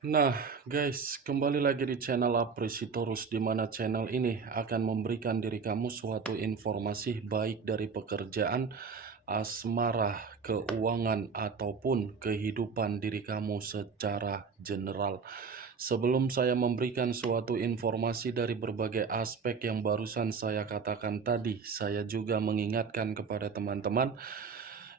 Nah, guys, kembali lagi di channel Apresitorus, di mana channel ini akan memberikan diri kamu suatu informasi baik dari pekerjaan, asmara, keuangan, ataupun kehidupan diri kamu secara general. Sebelum saya memberikan suatu informasi dari berbagai aspek yang barusan saya katakan tadi, saya juga mengingatkan kepada teman-teman,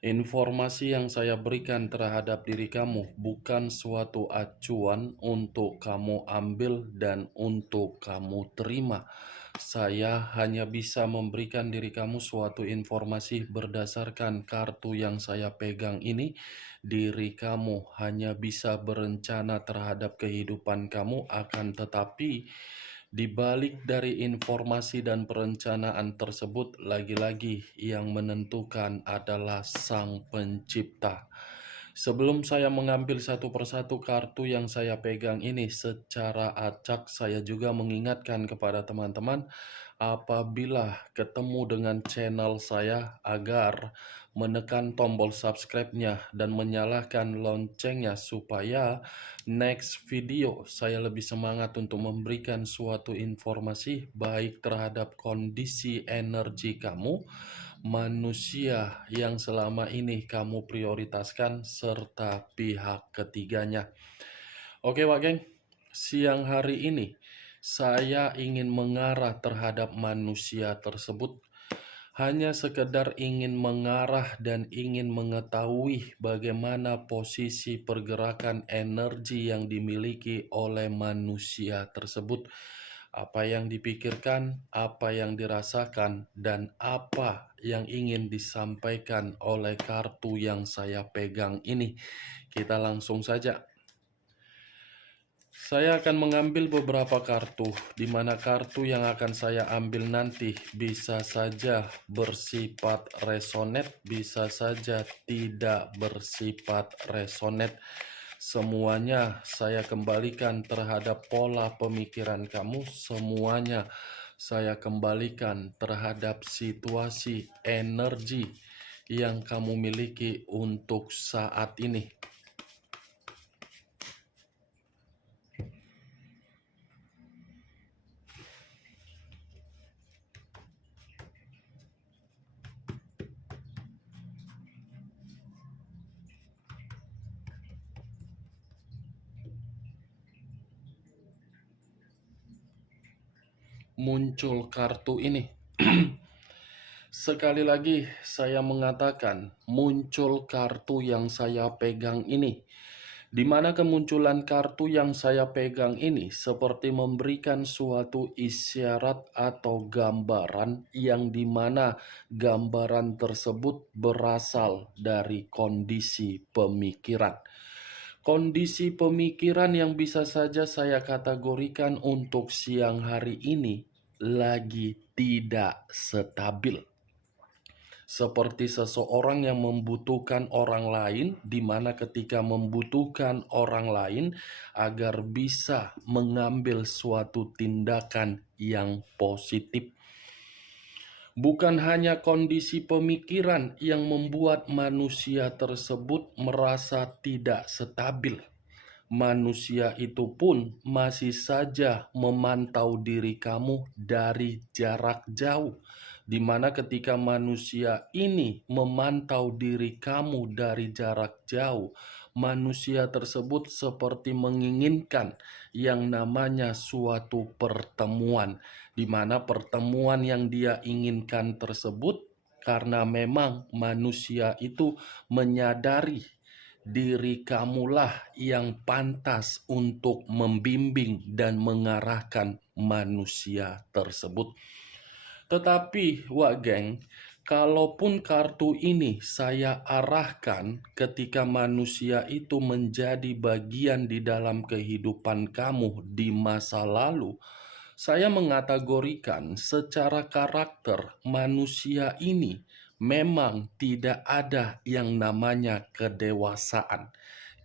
informasi yang saya berikan terhadap diri kamu bukan suatu acuan untuk kamu ambil dan untuk kamu terima. Saya hanya bisa memberikan diri kamu suatu informasi berdasarkan kartu yang saya pegang ini. Diri kamu hanya bisa berencana terhadap kehidupan kamu, akan tetapi di balik dari informasi dan perencanaan tersebut, lagi-lagi yang menentukan adalah Sang Pencipta. Sebelum saya mengambil satu persatu kartu yang saya pegang ini secara acak, saya juga mengingatkan kepada teman-teman apabila ketemu dengan channel saya agar menekan tombol subscribe-nya dan menyalakan loncengnya supaya next video saya lebih semangat untuk memberikan suatu informasi baik terhadap kondisi energi kamu, manusia yang selama ini kamu prioritaskan, serta pihak ketiganya. Oke Wak Geng, siang hari ini saya ingin mengarah terhadap manusia tersebut, hanya sekedar ingin mengarah dan ingin mengetahui bagaimana posisi pergerakan energi yang dimiliki oleh manusia tersebut. Apa yang dipikirkan, apa yang dirasakan, dan apa yang ingin disampaikan oleh kartu yang saya pegang ini. Kita langsung saja. Saya akan mengambil beberapa kartu, di mana kartu yang akan saya ambil nanti bisa saja bersifat resonet, bisa saja tidak bersifat resonet. Semuanya saya kembalikan terhadap pola pemikiran kamu, semuanya saya kembalikan terhadap situasi energi yang kamu miliki untuk saat ini. Muncul kartu ini. Sekali lagi saya mengatakan, muncul kartu yang saya pegang ini. Di mana kemunculan kartu yang saya pegang ini seperti memberikan suatu isyarat atau gambaran yang dimana gambaran tersebut berasal dari kondisi pemikiran. Kondisi pemikiran yang bisa saja saya kategorikan untuk siang hari ini lagi tidak stabil. Seperti seseorang yang membutuhkan orang lain, di mana ketika membutuhkan orang lain agar bisa mengambil suatu tindakan yang positif. Bukan hanya kondisi pemikiran yang membuat manusia tersebut merasa tidak stabil. Manusia itu pun masih saja memantau diri kamu dari jarak jauh, di mana ketika manusia ini memantau diri kamu dari jarak jauh, manusia tersebut seperti menginginkan yang namanya suatu pertemuan, di mana pertemuan yang dia inginkan tersebut karena memang manusia itu menyadari diri kamulah yang pantas untuk membimbing dan mengarahkan manusia tersebut. Tetapi, Wak Geng, kalaupun kartu ini saya arahkan ketika manusia itu menjadi bagian di dalam kehidupan kamu di masa lalu, saya mengategorikan secara karakter manusia ini memang tidak ada yang namanya kedewasaan.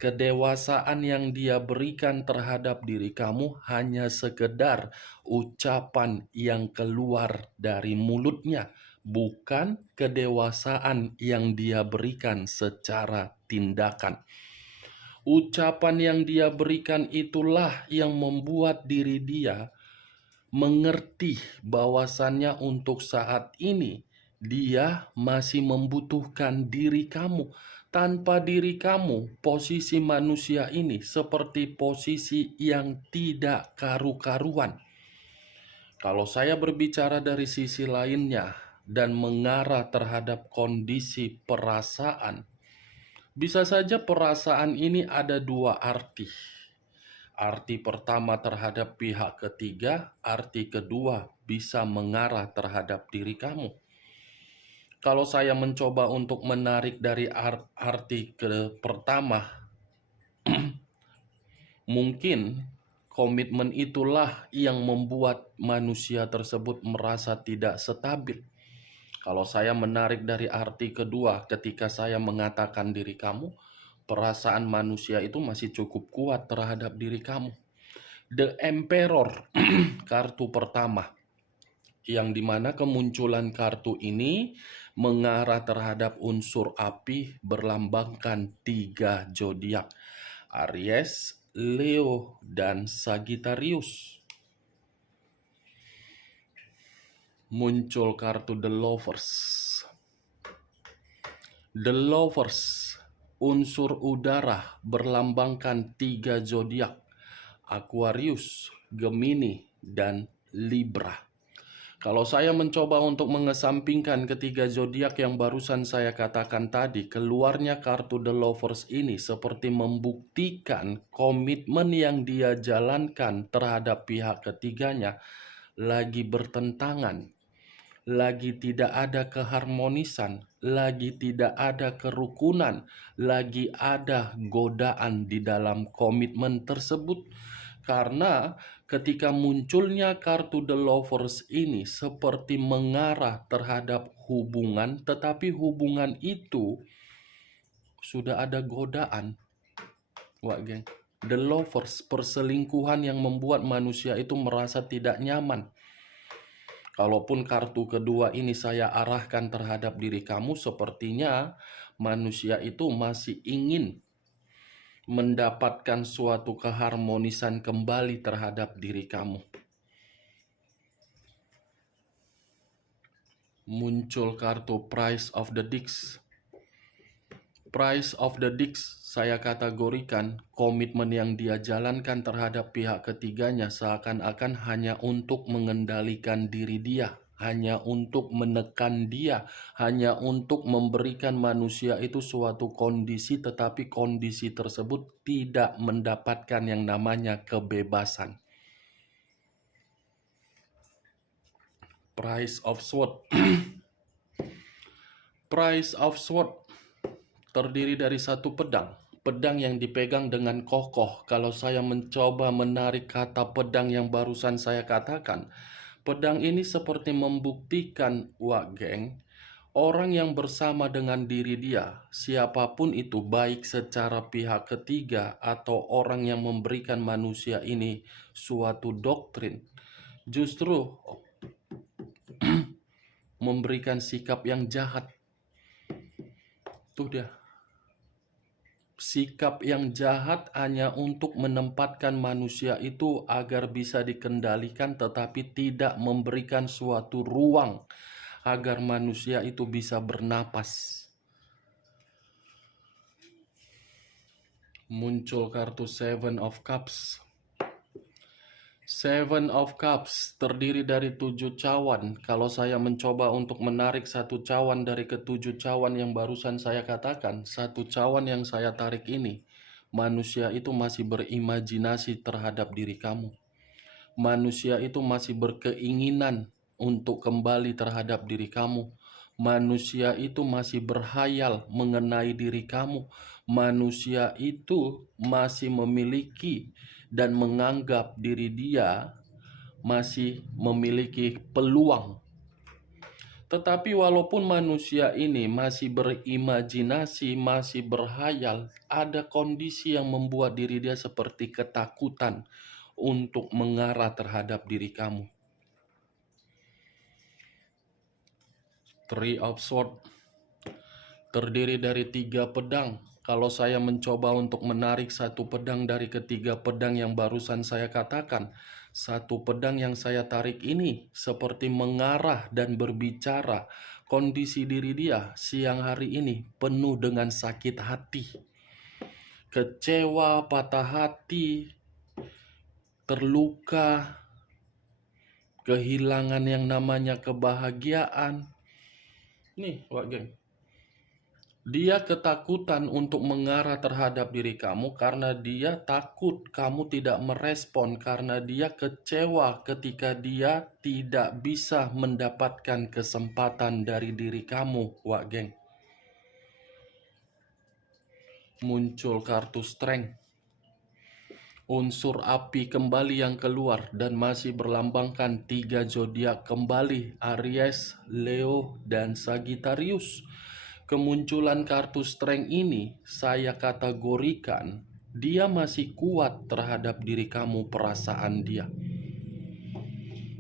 Kedewasaan yang dia berikan terhadap diri kamu hanya sekedar ucapan yang keluar dari mulutnya, bukan kedewasaan yang dia berikan secara tindakan. Ucapan yang dia berikan itulah yang membuat diri dia mengerti bahwasannya untuk saat ini dia masih membutuhkan diri kamu. Tanpa diri kamu, posisi manusia ini seperti posisi yang tidak karu-karuan. Kalau saya berbicara dari sisi lainnya dan mengarah terhadap kondisi perasaan, bisa saja perasaan ini ada dua arti. Arti pertama terhadap pihak ketiga, arti kedua bisa mengarah terhadap diri kamu. Kalau saya mencoba untuk menarik dari arti ke pertama, mungkin komitmen itulah yang membuat manusia tersebut merasa tidak stabil. Kalau saya menarik dari arti kedua, ketika saya mengatakan diri kamu, perasaan manusia itu masih cukup kuat terhadap diri kamu. The Emperor, kartu pertama, yang dimana kemunculan kartu ini mengarah terhadap unsur api berlambangkan 3 zodiak, Aries, Leo, dan Sagittarius. Muncul kartu The Lovers. The Lovers, unsur udara berlambangkan 3 zodiak, Aquarius, Gemini, dan Libra. Kalau saya mencoba untuk mengesampingkan ketiga zodiak yang barusan saya katakan tadi, keluarnya kartu The Lovers ini seperti membuktikan komitmen yang dia jalankan terhadap pihak ketiganya lagi bertentangan, lagi tidak ada keharmonisan, lagi tidak ada kerukunan, lagi ada godaan di dalam komitmen tersebut. Karena ketika munculnya kartu The Lovers ini seperti mengarah terhadap hubungan, tetapi hubungan itu sudah ada godaan. Wah, geng. The Lovers, perselingkuhan yang membuat manusia itu merasa tidak nyaman. Kalaupun kartu kedua ini saya arahkan terhadap diri kamu, sepertinya manusia itu masih ingin mendapatkan suatu keharmonisan kembali terhadap diri kamu. Muncul kartu Price of the Dicks. Price of the Dicks saya kategorikan komitmen yang dia jalankan terhadap pihak ketiganya seakan-akan hanya untuk mengendalikan diri dia, hanya untuk menekan dia, hanya untuk memberikan manusia itu suatu kondisi, tetapi kondisi tersebut tidak mendapatkan yang namanya kebebasan. Price of Sword. Price of Sword terdiri dari satu pedang. Pedang yang dipegang dengan kokoh. Kalau saya mencoba menarik kata pedang yang barusan saya katakan, pedang ini seperti membuktikan, wah geng, orang yang bersama dengan diri dia, siapapun itu, baik secara pihak ketiga atau orang yang memberikan manusia ini suatu doktrin, justru memberikan sikap yang jahat. Tuh dia. Sikap yang jahat hanya untuk menempatkan manusia itu agar bisa dikendalikan, tetapi tidak memberikan suatu ruang agar manusia itu bisa bernapas. Muncul kartu Seven of Cups. Seven of Cups terdiri dari 7 cawan. Kalau saya mencoba untuk menarik satu cawan dari ketujuh cawan yang barusan saya katakan, satu cawan yang saya tarik ini, manusia itu masih berimajinasi terhadap diri kamu. Manusia itu masih berkeinginan untuk kembali terhadap diri kamu. Manusia itu masih berhayal mengenai diri kamu. Manusia itu masih memiliki dan menganggap diri dia masih memiliki peluang. Tetapi walaupun manusia ini masih berimajinasi, masih berhayal, ada kondisi yang membuat diri dia seperti ketakutan untuk mengarah terhadap diri kamu. Three of Swords terdiri dari 3 pedang. Kalau saya mencoba untuk menarik satu pedang dari ketiga pedang yang barusan saya katakan, satu pedang yang saya tarik ini seperti mengarah dan berbicara. Kondisi diri dia siang hari ini penuh dengan sakit hati, kecewa, patah hati, terluka, kehilangan yang namanya kebahagiaan. Nih, Wak Geng. Dia ketakutan untuk mengarah terhadap diri kamu karena dia takut kamu tidak merespon, karena dia kecewa ketika dia tidak bisa mendapatkan kesempatan dari diri kamu, Wak Geng. Muncul kartu Strength. Unsur api kembali yang keluar dan masih berlambangkan 3 zodiak kembali, Aries, Leo, dan Sagittarius. Kemunculan kartu Strength ini saya kategorikan dia masih kuat terhadap diri kamu, perasaan dia.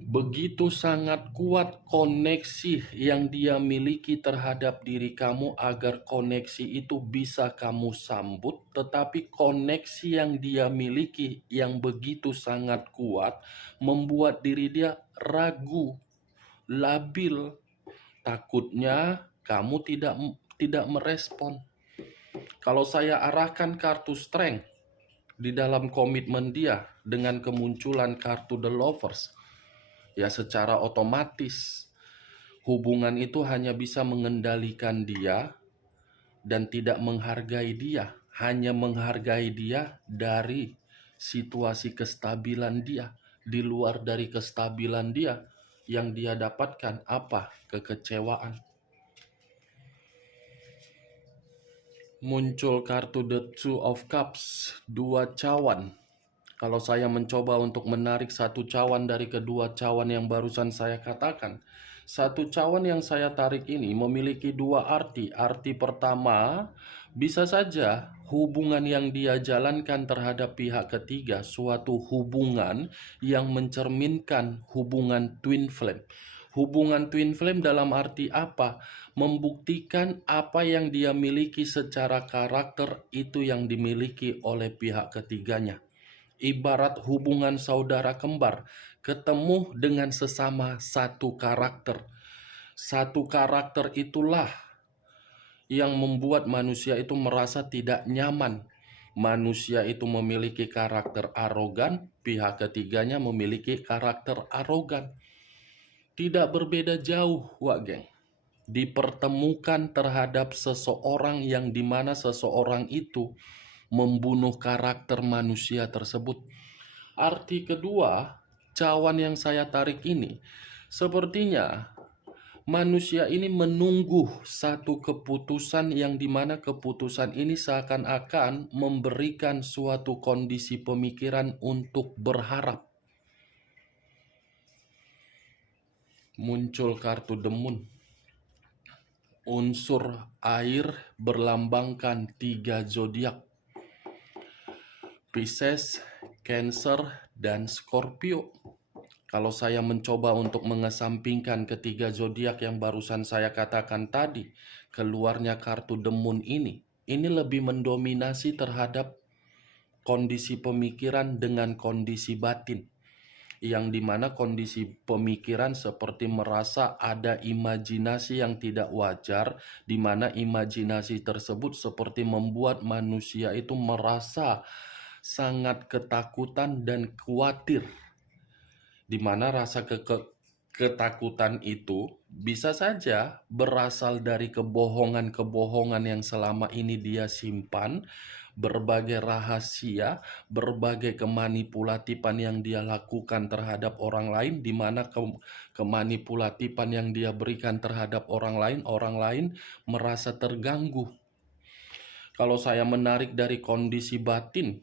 Begitu sangat kuat koneksi yang dia miliki terhadap diri kamu agar koneksi itu bisa kamu sambut. Tetapi koneksi yang dia miliki yang begitu sangat kuat membuat diri dia ragu, labil. Takutnya kamu tidak merespon. Kalau saya arahkan kartu Strength di dalam komitmen dia dengan kemunculan kartu The Lovers, ya secara otomatis hubungan itu hanya bisa mengendalikan dia dan tidak menghargai dia. Hanya menghargai dia dari situasi kestabilan dia. Di luar dari kestabilan dia, yang dia dapatkan apa? Kekecewaan. Muncul kartu The Two of Cups, 2 cawan. Kalau saya mencoba untuk menarik satu cawan dari kedua cawan yang barusan saya katakan, satu cawan yang saya tarik ini memiliki 2 arti. Arti pertama, bisa saja hubungan yang dia jalankan terhadap pihak ketiga, suatu hubungan yang mencerminkan hubungan twin flame. Hubungan twin flame dalam arti apa? Membuktikan apa yang dia miliki secara karakter itu yang dimiliki oleh pihak ketiganya. Ibarat hubungan saudara kembar, ketemu dengan sesama satu karakter. Satu karakter itulah yang membuat manusia itu merasa tidak nyaman. Manusia itu memiliki karakter arogan, pihak ketiganya memiliki karakter arogan. Tidak berbeda jauh, Wak Geng. Dipertemukan terhadap seseorang yang dimana seseorang itu membunuh karakter manusia tersebut. Arti kedua, cawan yang saya tarik ini, sepertinya manusia ini menunggu satu keputusan yang dimana keputusan ini seakan-akan memberikan suatu kondisi pemikiran untuk berharap. Muncul kartu The Moon. Unsur air berlambangkan 3 zodiak. Pisces, Cancer, dan Scorpio. Kalau saya mencoba untuk mengesampingkan ketiga zodiak yang barusan saya katakan tadi, keluarnya kartu The Moon ini lebih mendominasi terhadap kondisi pemikiran dengan kondisi batin. Yang dimana kondisi pemikiran seperti merasa ada imajinasi yang tidak wajar, dimana imajinasi tersebut seperti membuat manusia itu merasa sangat ketakutan dan khawatir, dimana rasa ketakutan itu bisa saja berasal dari kebohongan-kebohongan yang selama ini dia simpan, berbagai rahasia, berbagai kemanipulatifan yang dia lakukan terhadap orang lain, di mana kemanipulatifan yang dia berikan terhadap orang lain merasa terganggu. Kalau saya menarik dari kondisi batin,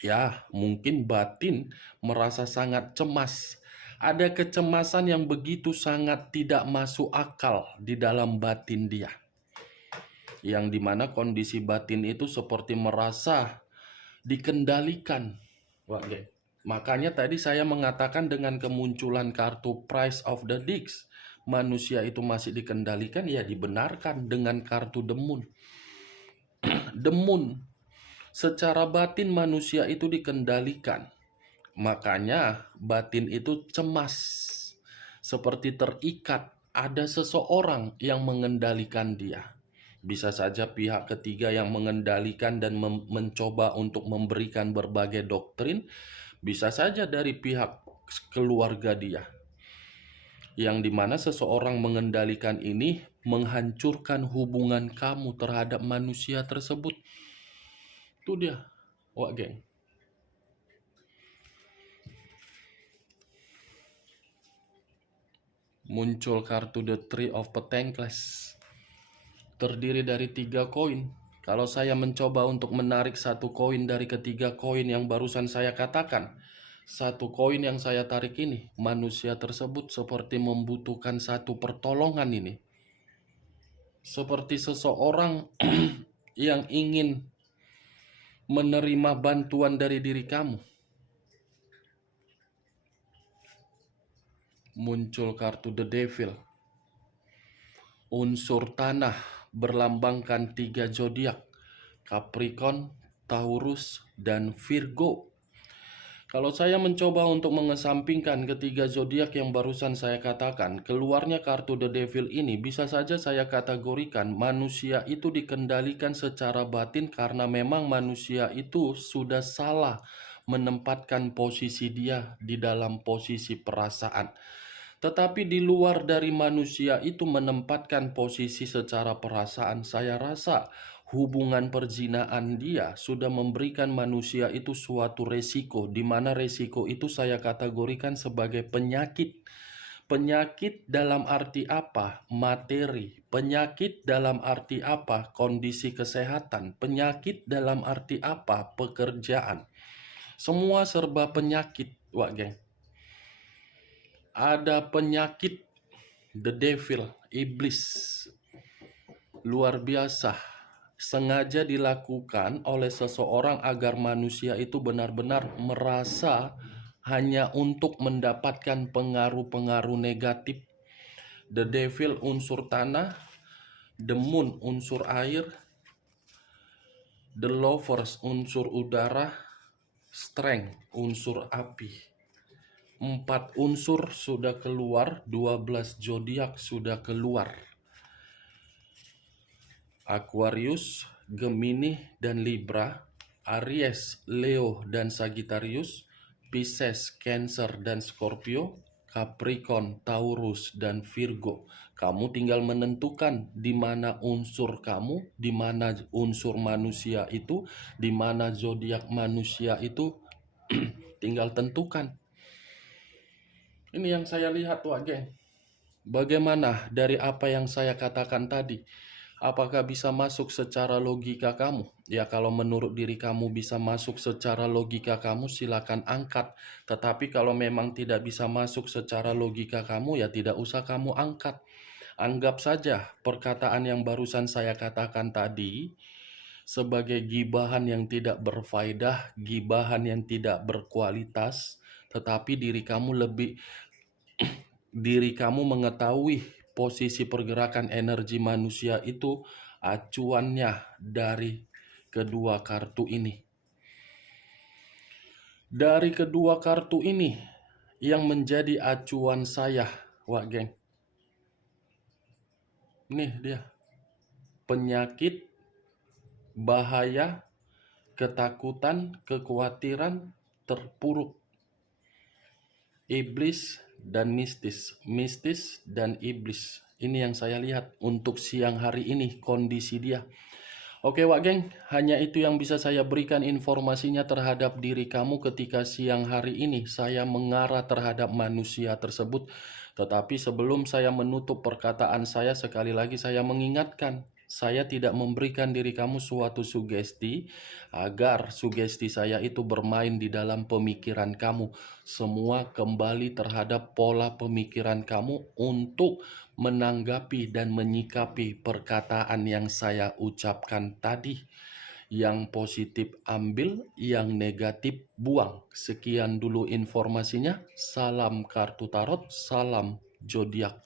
ya mungkin batin merasa sangat cemas. Ada kecemasan yang begitu sangat tidak masuk akal di dalam batin dia, yang dimana kondisi batin itu seperti merasa dikendalikan. Makanya tadi saya mengatakan dengan kemunculan kartu Price of the Dix, manusia itu masih dikendalikan, ya dibenarkan dengan kartu The Moon. Demun. Secara batin manusia itu dikendalikan. Makanya batin itu cemas. Seperti terikat. Ada seseorang yang mengendalikan dia. Bisa saja pihak ketiga yang mengendalikan dan mencoba untuk memberikan berbagai doktrin. Bisa saja dari pihak keluarga dia. Yang dimana seseorang mengendalikan ini menghancurkan hubungan kamu terhadap manusia tersebut. Itu dia, wak geng. Muncul kartu The Three of Pentacles. Terdiri dari 3 koin. Kalau saya mencoba untuk menarik satu koin dari ketiga koin yang barusan saya katakan, satu koin yang saya tarik ini, manusia tersebut seperti membutuhkan satu pertolongan ini. Seperti seseorang yang ingin menerima bantuan dari diri kamu. Muncul kartu The Devil. Unsur tanah berlambangkan 3 zodiak, Capricorn, Taurus, dan Virgo. Kalau saya mencoba untuk mengesampingkan ketiga zodiak yang barusan saya katakan, keluarnya kartu The Devil ini bisa saja saya kategorikan manusia itu dikendalikan secara batin karena memang manusia itu sudah salah menempatkan posisi dia di dalam posisi perasaan. Tetapi di luar dari manusia itu menempatkan posisi secara perasaan, saya rasa hubungan perzinaan dia sudah memberikan manusia itu suatu resiko, di mana resiko itu saya kategorikan sebagai penyakit. Penyakit dalam arti apa? Materi. Penyakit dalam arti apa? Kondisi kesehatan. Penyakit dalam arti apa? Pekerjaan. Semua serba penyakit, wak geng. Ada penyakit The Devil, iblis. Luar biasa. Sengaja dilakukan oleh seseorang agar manusia itu benar-benar merasa hanya untuk mendapatkan pengaruh-pengaruh negatif. The Devil unsur tanah, The Moon unsur air, The Lovers unsur udara, Strength unsur api. 4 unsur sudah keluar, 12 zodiak sudah keluar. Aquarius, Gemini, dan Libra, Aries, Leo, dan Sagittarius, Pisces, Cancer, dan Scorpio, Capricorn, Taurus, dan Virgo. Kamu tinggal menentukan di mana unsur kamu, di mana unsur manusia itu, di mana zodiak manusia itu, tinggal tentukan. Ini yang saya lihat, wak geng. Bagaimana dari apa yang saya katakan tadi? Apakah bisa masuk secara logika kamu? Ya, kalau menurut diri kamu bisa masuk secara logika kamu, silakan angkat. Tetapi kalau memang tidak bisa masuk secara logika kamu, ya tidak usah kamu angkat. Anggap saja perkataan yang barusan saya katakan tadi sebagai gibahan yang tidak berfaedah, gibahan yang tidak berkualitas, tetapi diri kamu mengetahui posisi pergerakan energi manusia itu acuannya dari kedua kartu ini. Dari kedua kartu ini yang menjadi acuan saya, wak geng. Nih dia. Penyakit, bahaya, ketakutan, kekhawatiran, terpuruk. Iblis dan mistis. Mistis dan iblis. Ini yang saya lihat untuk siang hari ini kondisi dia. Oke wak geng, hanya itu yang bisa saya berikan informasinya terhadap diri kamu ketika siang hari ini. Saya mengarah terhadap manusia tersebut. Tetapi sebelum saya menutup perkataan saya, sekali lagi saya mengingatkan. Saya tidak memberikan diri kamu suatu sugesti agar sugesti saya itu bermain di dalam pemikiran kamu. Semua kembali terhadap pola pemikiran kamu untuk menanggapi dan menyikapi perkataan yang saya ucapkan tadi. Yang positif ambil, yang negatif buang. Sekian dulu informasinya. Salam kartu tarot, salam zodiak.